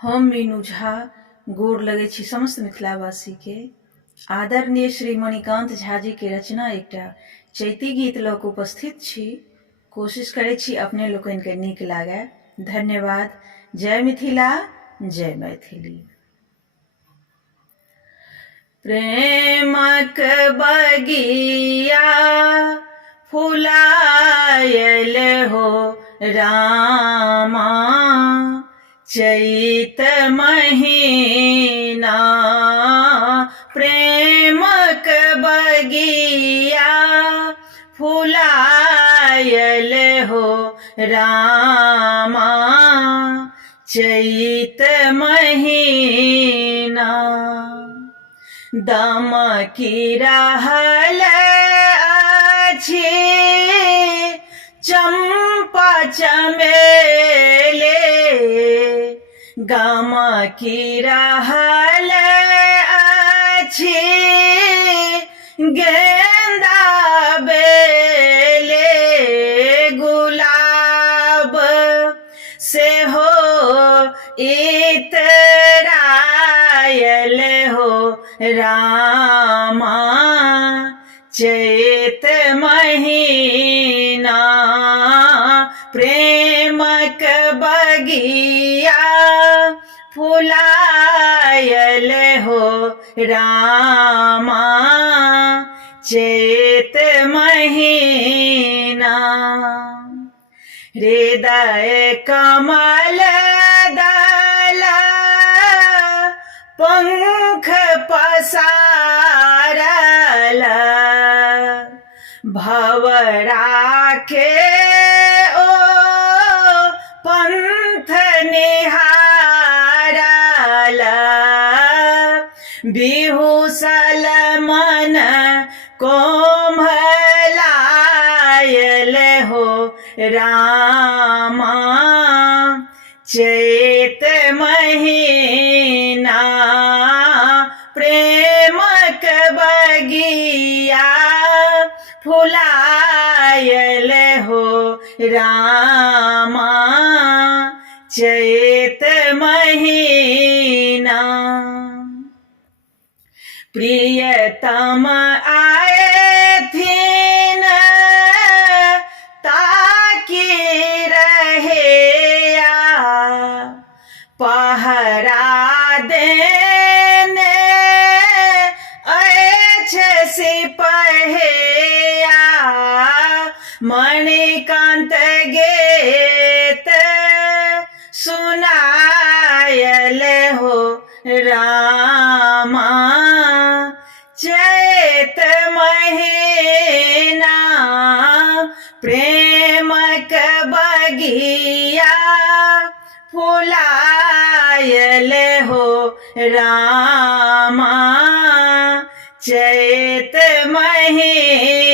हम मीनू झा गोर लगै छी समस्त मिथिलावासी के। आदरणीय श्री मणिकांत झा जी के रचना एकटा चैती गीत लऽ कऽ उपस्थित छी। कोशिश करै छी अपने लोकनि के नीक लागय। धन्यवाद। जय मिथिला, जय मैथिली। प्रेमक बगिया फुलायल हो रामा, चैत महीना प्रेमक बगिया फुलायल हो रामा, चैत महीना। दमकी रहल अछि चंपा चमेली, गमकी रहल अछि गेंदा बेली, गुलाब सेहो इतरायल हो रामा, चैत महीना प्रेमक बगिया फुलायल हो रामा, चैत महीना। हृदय कमल दल पंख पसारल, भंवरा के ओ पंथ निहारल, बिहुसल मन कोम्हलायल हो रामा, चैत महीना प्रेमक बगिया फुलायल हो रामा, चैत महीना। प्रियतम आएथिन ताकि रहेया, पहरा देने अछि सिपहिया, मणिकांत गीत सुनायल हो रामा, चैत महीना प्रेमक बगिया फुलायल हो रामा, चैत महीना।